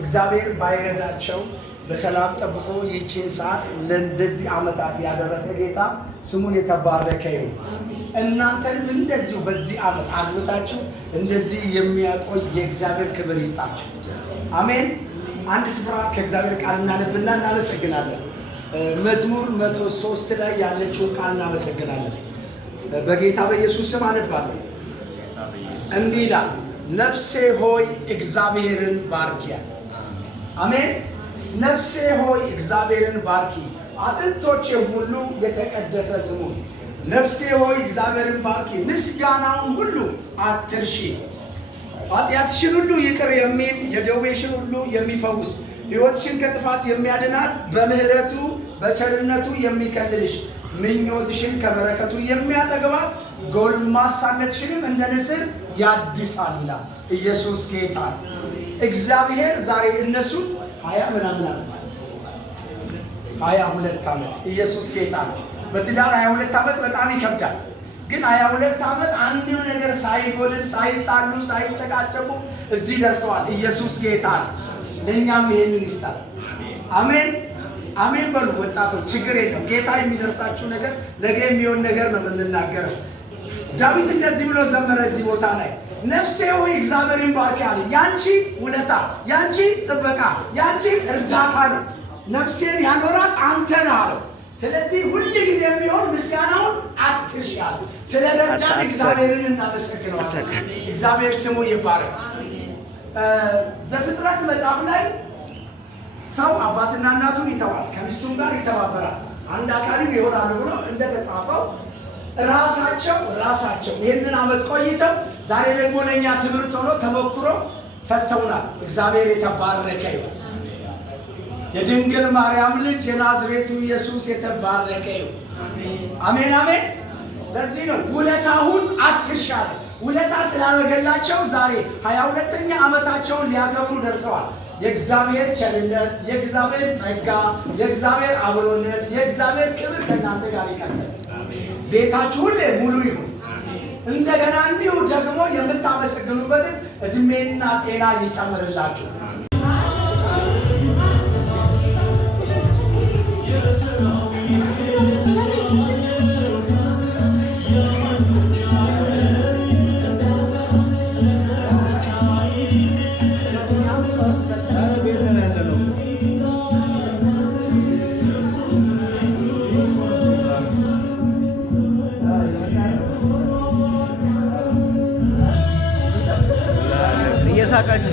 እግዚአብሔር ባይረዳቸው በሰላም ጠብቆ ይህችን ሰዓት ለእንደዚህ ዓመታት ያደረሰ ጌታ ስሙን የተባረከ ይሁን። እናንተንም እንደዚሁ በዚህ ዓመት አግብታችሁ እንደዚህ የሚያቆይ የእግዚአብሔር ክብር ይስጣችሁ። አሜን። አንድ ስፍራ ከእግዚአብሔር ቃል እናነብና እናመሰግናለን። መዝሙር 103 ላይ ያለችውን ቃል እናመሰግናለን። በጌታ በኢየሱስ ስም አነባለሁ። እንዲህ ይላል፣ ነፍሴ ሆይ እግዚአብሔርን ባርኪ። አሜን። ነፍሴ ሆይ እግዚአብሔርን ባርኪ፣ አጥንቶቼ ሁሉ የተቀደሰ ስሙን። ነፍሴ ሆይ እግዚአብሔርን ባርኪ፣ ምስጋናውን ሁሉ አትርሺ። ኃጢአትሽን ሁሉ ይቅር የሚል የደዌሽን ሁሉ የሚፈውስ ሕይወትሽን ከጥፋት የሚያድናት በምሕረቱ በቸርነቱ የሚከልልሽ ምኞትሽን ከበረከቱ የሚያጠግባት ጎልማሳነትሽንም እንደ ንስር ያድሳል ይላል። ኢየሱስ ጌታ። እግዚአብሔር ዛሬ እነሱ 22 ዓመት ኢየሱስ ጌታ። በትዳር 22 ዓመት በጣም ይከብዳል። ግን 22 ዓመት አንድም ነገር ሳይጎድል ሳይጣሉ ሳይጨቃጨቁ እዚህ ደርሰዋል። ኢየሱስ ጌታ። ለእኛም ይሄንን ይስጣል። አሜን አሜን በሉ ወጣቶች። ችግር የለም። ጌታ የሚደርሳችሁ ነገር ነገ የሚሆን ነገር ነው የምንናገረው። ዳዊት እንደዚህ ብሎ ዘመረ እዚህ ቦታ ላይ፣ ነፍሴ ሆይ እግዚአብሔርን ባርኪ አለ። ያንቺ ውለታ፣ ያንቺ ጥበቃ፣ ያንቺ እርዳታ ነው። ነፍሴን ያኖራት አንተ ነህ አለው። ስለዚህ ሁል ጊዜ የሚሆን ምስጋናውን አትርሺ አለ። ስለ ረዳን እግዚአብሔርን እናመሰግነዋለን። እግዚአብሔር ስሙ ይባረክ። ዘፍጥረት መጽሐፍ ላይ ሰው አባትና እናቱን ይተዋል፣ ከሚስቱም ጋር ይተባበራል፣ አንድ አካልም ይሆናሉ ብሎ እንደተጻፈው ራሳቸው ይህንን ዓመት ቆይተው ዛሬ ደግሞ ለእኛ ትምህርት ሆኖ ተሞክሮ ሰጥተውናል። እግዚአብሔር የተባረከ ይሁን። የድንግል ማርያም ልጅ የናዝሬቱ ኢየሱስ የተባረከ ይሁን። አሜን አሜን። ለዚህ ነው ውለታውን አትርሺ አለ። ውለታ ስላደረገላቸው ዛሬ 22ኛ ዓመታቸውን ሊያከብሩ ደርሰዋል። የእግዚአብሔር ቸርነት፣ የእግዚአብሔር ጸጋ፣ የእግዚአብሔር አብሮነት፣ የእግዚአብሔር ክብር ከእናንተ ጋር ይቀጥል። ቤታችሁ ሁሌ ሙሉ ይሁን። እንደገና እንዲሁ ደግሞ የምታመሰግኑበትን እድሜና ጤና ይጨምርላችሁ። እየሳቃችሁ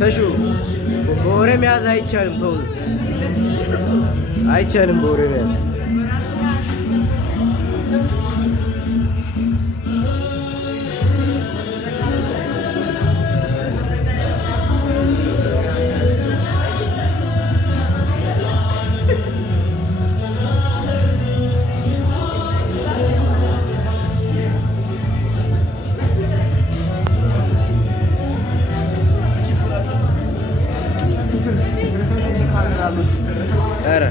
ተሹ በወሬ መያዝ አይቻልም። ተው አይቻልም በወሬ መያዝ። ኧረ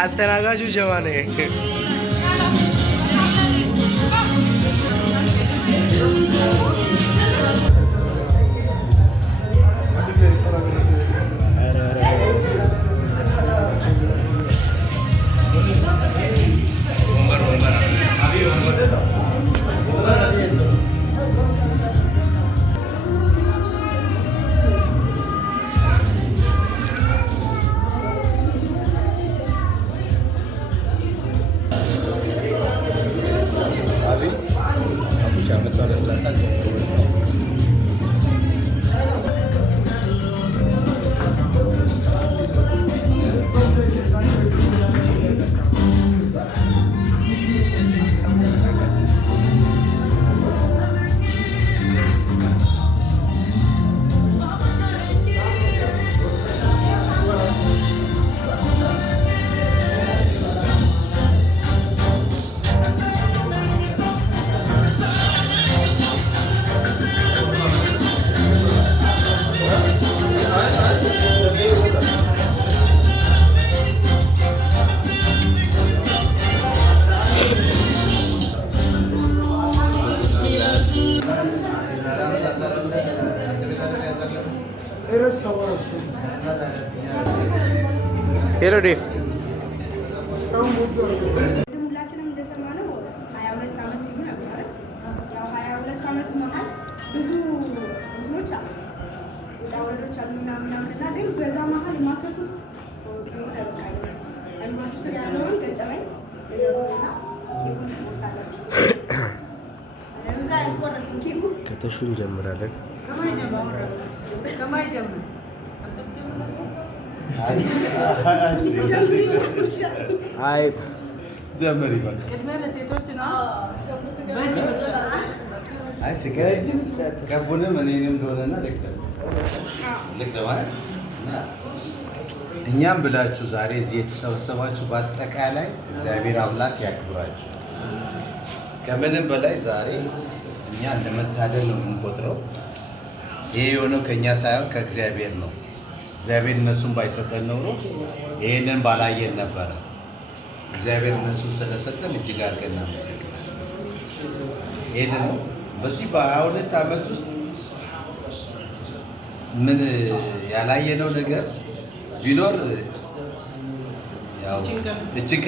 አስተናጋጁ ጀማ ነው። ሄሎ ዴቭ ሁላችንም እንደሰማነው 22 ዓመት ሲሉ ነበር። ያው 22 ዓመት መሀል ብዙ እንትኖች አሉ፣ ውጣ ውረዶች አሉ ምናምን እና ግን በዛ መሀል የማትረሱት ሆነ በቃ አይምሯችሁ ስር ያለውን ገጠመኝ ነገሩና ኬኩን ትመሳላችሁ። ለምዛ ያልቆረስም ኬኩ ከተሹ እንጀምራለን። ከማይ ጀምር አይ ጀመሪ በቃ ቅድሚያ ለሴቶች ነው። አይ ችግር ከቡንም እኔንም እንደሆነና ልክ ማለት እኛም ብላችሁ ዛሬ እዚህ የተሰበሰባችሁ በአጠቃላይ እግዚአብሔር አምላክ ያክብራችሁ። ከምንም በላይ ዛሬ እኛ እንደመታደል ነው የምንቆጥረው። ይሄ የሆነው ከእኛ ሳይሆን ከእግዚአብሔር ነው። እግዚአብሔር እነሱን ባይሰጠን ኖሮ ይሄንን ባላየን ነበረ። እግዚአብሔር እነሱን ስለሰጠን እጅግ አድርገን እናመሰግናለን። ይሄንን በዚህ በ22 ዓመት ውስጥ ምን ያላየነው ነገር ቢኖር ያው እጅግ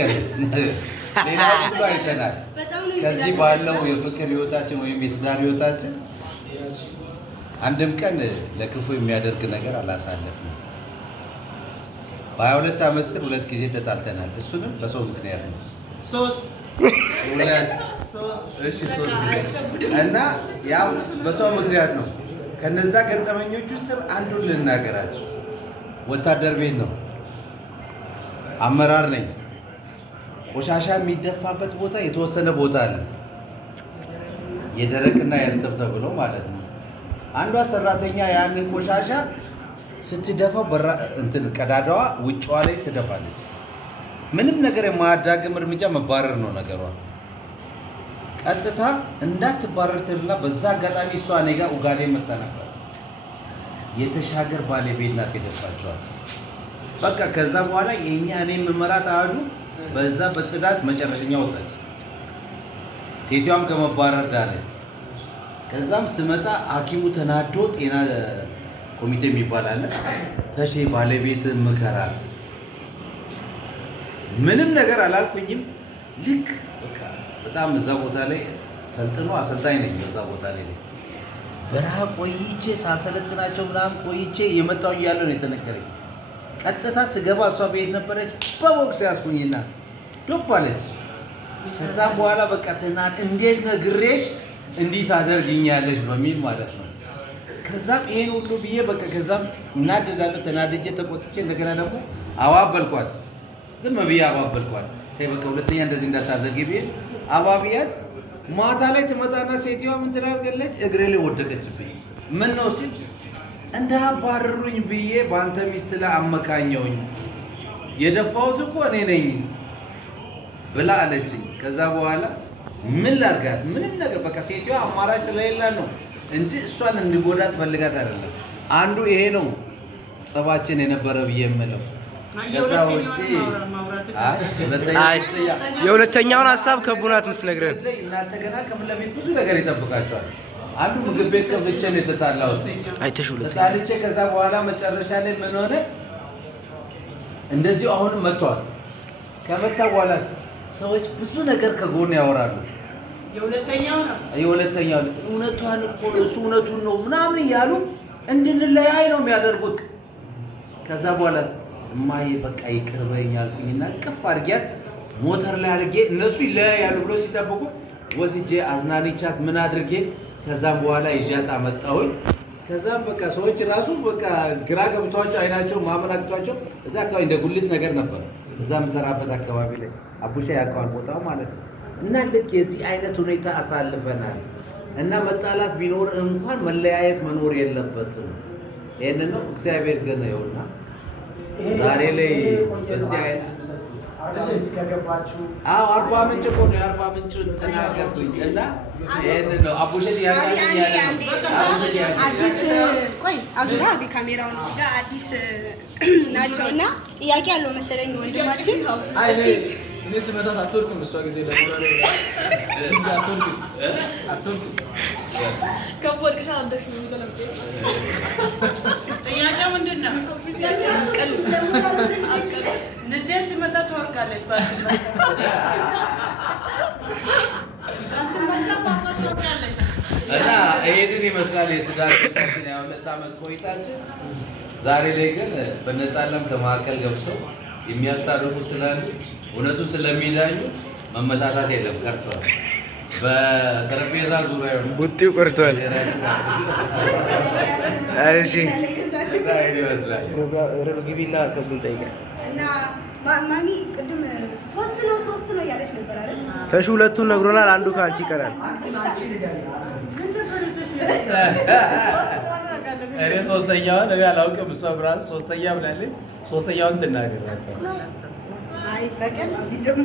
ሌላ ሁሉ አይተናል። ከዚህ ባለው የፍቅር ህይወታችን ወይም የትዳር ህይወታችን አንድም ቀን ለክፉ የሚያደርግ ነገር አላሳለፍንም። በ22 ዓመት ስር 2 ጊዜ ተጣልተናል። እሱንም በሰው ምክንያት ነው። 3 እና ያው በሰው ምክንያት ነው። ከነዛ ገጠመኞቹ ስር አንዱን ልናገራችሁ። ወታደር ቤት ነው፣ አመራር ነኝ። ቆሻሻ የሚደፋበት ቦታ የተወሰነ ቦታ አለ፣ የደረቅና የእርጥብ ተብሎ ማለት ነው። አንዷ ሰራተኛ ያንን ቆሻሻ ስትደፋው ቀዳዳዋ ውጭዋ ላይ ትደፋለች። ምንም ነገር የማያዳግም እርምጃ መባረር ነው ነገሯ። ቀጥታ እንዳትባረር ትልና በዛ አጋጣሚ እሷ እኔ ጋር ኡጋዴ መጣ ነበር። የተሻገር ባለቤት ናት የደፋቸዋል። በቃ ከዛ በኋላ የኛ እኔ መመራት አሉ በዛ በጽዳት መጨረሻኛ ወጣች። ሴቷም ከመባረር ዳነች። ከዛም ስመጣ ሐኪሙ ተናዶ ጤና ኮሚቴ የሚባል አለ። ተሼ ባለቤት ምከራት። ምንም ነገር አላልኩኝም። ልክ በቃ በጣም እዛ ቦታ ላይ ሰልጥኖ አሰልጣኝ ነኝ። በዛ ቦታ ላይ በረሃ ቆይቼ ሳሰለጥናቸው ምናምን ቆይቼ የመጣው እያለ ነው የተነገረኝ። ቀጥታ ስገባ እሷ ቤት ነበረች። በቦክስ ያስኩኝና ዶፕ አለች። ከዛም በኋላ በቃ እንዴት ነግሬሽ እንዲህ ታደርግኛለሽ በሚል ማለት ነው። ከዛም ይሄን ሁሉ ብዬ በቃ ከዛም እናደዳለሁ። ተናድጄ ተቆጥቼ እንደገና ደግሞ አባበልኳት። ዝም ብዬ አባበልኳት። ተይ በቃ ሁለተኛ እንደዚህ እንዳታደርጊ ብዬ አባብያት። ማታ ላይ ትመጣና ሴትዮዋ ምን ትላልገለች? እግሬ ላይ ወደቀችብኝ። ምን ነው ሲል እንዳባረሩኝ ብዬ በአንተ ሚስት ላይ አመካኘውኝ፣ የደፋሁት እኮ እኔ ነኝ ብላ አለችኝ። ከዛ በኋላ ምን ላድርጋት? ምንም ነገር በቃ ሴትዮዋ አማራጭ ስለሌላት ነው እንጂ እሷን እንድጎዳት ፈልጋት አይደለም። አንዱ ይሄ ነው ጸባችን የነበረ ብዬ የምለው። ከዛ ውጪ የሁለተኛውን ሀሳብ ከቡናት የምትነግረን እናንተ ገና ከፊት ለፊት ብዙ ነገር ይጠብቃቸዋል። አንዱ ምግብ ቤት ከፍቼ ነው የተጣላሁት። ተጣልቼ ከዛ በኋላ መጨረሻ ላይ ምን ሆነ? እንደዚሁ አሁንም መቷት። ከመታ በኋላ ሰዎች ብዙ ነገር ከጎን ያወራሉ። የሁለተኛው እውነቷን እኮ ነው እሱ እውነቱን ነው ምናምን እያሉ እንድንለያይ ነው የሚያደርጉት። ከዛ በኋላ እማዬ በቃ ይቅር በይኝ አልኩኝና ቅፍ አድርጊያት ሞተር ላይ አድርጌ እነሱ ይለያያሉ ብሎ ሲጠብቁ ወስጄ አዝናንቻት ምን አድርጌ ከዛም በኋላ ይዣት አመጣሁኝ። ከዛም በቃ ሰዎች ራሱ በቃ ግራ ገብቷቸው አይናቸው ማመን አቅቷቸው እዛ አካባቢ እንደ ጉልት ነገር ነበር እዛ የምሰራበት አካባቢ ላይ አቡሻ ያውቀዋል ቦታው ማለት ነው። እና ልክ የዚህ አይነት ሁኔታ አሳልፈናል። እና መጣላት ቢኖር እንኳን መለያየት መኖር የለበትም። ይሄንን ነው እግዚአብሔር ግን ይኸውና ዛሬ ላይ በዚህ አይነት አርባ ምንጭ እኮ ነው የአርባ ምንጭ ተናገርኩኝ። እና ይሄንን ነው አቡሸት ያለው ካሜራውን ጋር አዲስ ናቸው እና ጥያቄ ያለው መሰለኝ ወንድማችን። እስቲ እኔ ስመታት አትወርቅም እሷ ጊዜ ለሞራሌ አትወርቅም ከወርቅሻ አንደሽ ነው የሚገለብጠው። ጥያቄው ምንድን ነው? ንዴት ሲመጣ ትወርቃለች። እና ይሄንን ይመስላል የትዳር ቆይታችን የ2 ዓመት ቆይታችን። ዛሬ ላይ ግን በነጣላም ከመካከል ገብተው የሚያስታርቁ ስላሉ እውነቱን ስለሚዳኙ መመታታት የለም ቀርቷል። በጠረጴዛ ዙሪያ ቡጢው ቀርቷል። እሺ ግቢና ከቡን ጠይቀን እና ማሚ ቅድም ሶስት ነው እያለች ነበር አይደል? ተሹ ሁለቱን ነግሮናል። አንዱ ከአንቺ ይቀራል። እኔ ሶስተኛውን እኔ አላውቅም። እሷ ብራስ ሶስተኛ ብላለች። ሶስተኛውን ትናገራቸው። አይ ፈቀን ደግሞ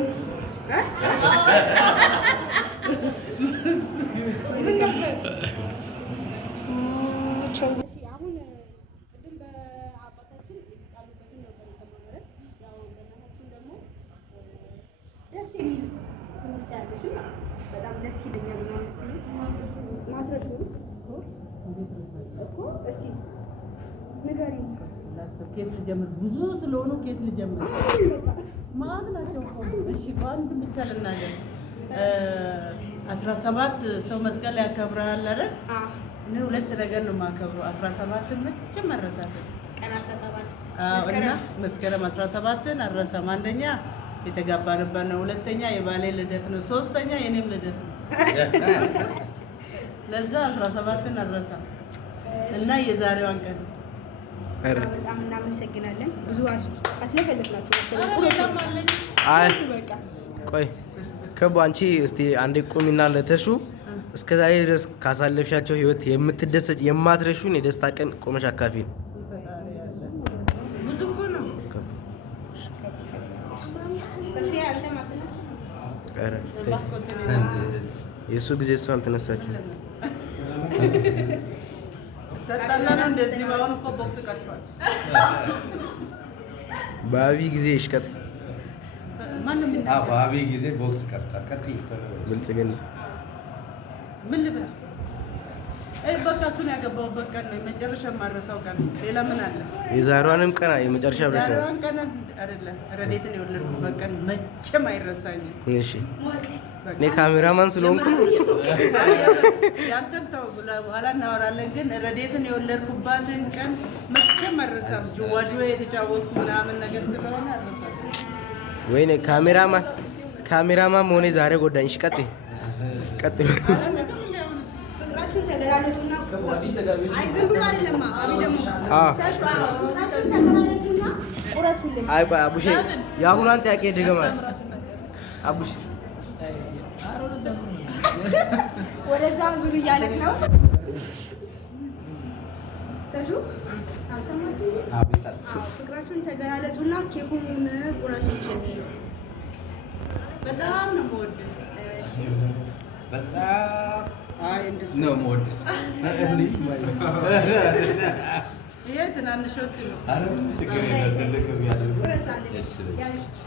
ኬት ልጀምር? ብዙ ስለሆኑ ኬት ልጀምር? ማን ናቸው? እሺ በአንድ ብቻ ልናገር። 17 ሰው መስቀል ያከብራል አይደል? እኔ 2 ነገር ነው የማከብረው። 17ን መቼም አልረሳትም። ቀን 17 መስከረም 17ን አልረሳም። አንደኛ የተጋባንበት ነው፣ ሁለተኛ የባሌ ልደት ነው፣ ሶስተኛ የኔም ልደት ነው። ለዛ 17ን አልረሳም እና የዛሬዋን ቀን በጣም እናመሰግናለን። ብዙ አስለፈለፍናችሁ መሰለኝ። ቆይ ከቡ አንቺ እስቲ አንዴ ቁሚና ለተሹ እስከ ዛሬ ድረስ ካሳለፍሻቸው ህይወት የምትደሰች የማትረሹን የደስታ ቀን ቆመሽ አካፊ ነው። ብዙ እኮ ነው። የእሱ ጊዜ እሱ አልተነሳችም። ተጣላና እንደዚህ ባሁን እኮ ቦክስ ቀርቷል። በአቢ ጊዜ ይሽቀጥ ማንም በአቢ ጊዜ ቦክስ ቀርቷል። ቀጥይ ብልጽግና ምን ልበል? በቃ እሱን ያገባሁበት ቀን ነው የመጨረሻ የማረሳው ቀን። ሌላ ምን አለ? የዛሬዋንም ቀን የመጨረሻ ብለሽ ነው። የዛሬዋን ቀን አይደለም ረዴትን የወለድኩበት ቀን መቼም አይረሳኝም። እሺ እኔ ካሜራማን ስለሆንኩ ያንተን ተው በኋላ እናወራለን። ግን ረዴትን የወለድኩባትን ቀን መቼም አልረሳም። ጅዋጅዌ የተጫወትኩ ምናምን ነገር ስለሆነ አልረሳም። ወይኔ ካሜራማን መሆኔ ዛሬ ጎዳኝ። እሺ ቀጥይ። አይ ቆይ አቡሼ የአሁኗን ጥያቄ ድገማል። አቡሼ ወደዛ ዙር እያለክ ነው። ተሹ ፍቅራችሁን ተገላለጹና ኬኩን ቁረሱት። በጣም ነው የምወድህ። በጣም ነው የምወድሽ። ይሄ ትናንሾች ነው። ችግር የለም ትልቅ የሚያደርጉ ደስ ይበልሽ።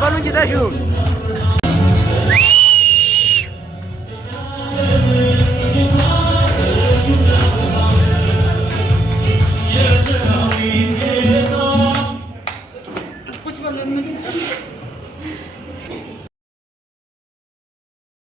በሉ እንጂ ተሹ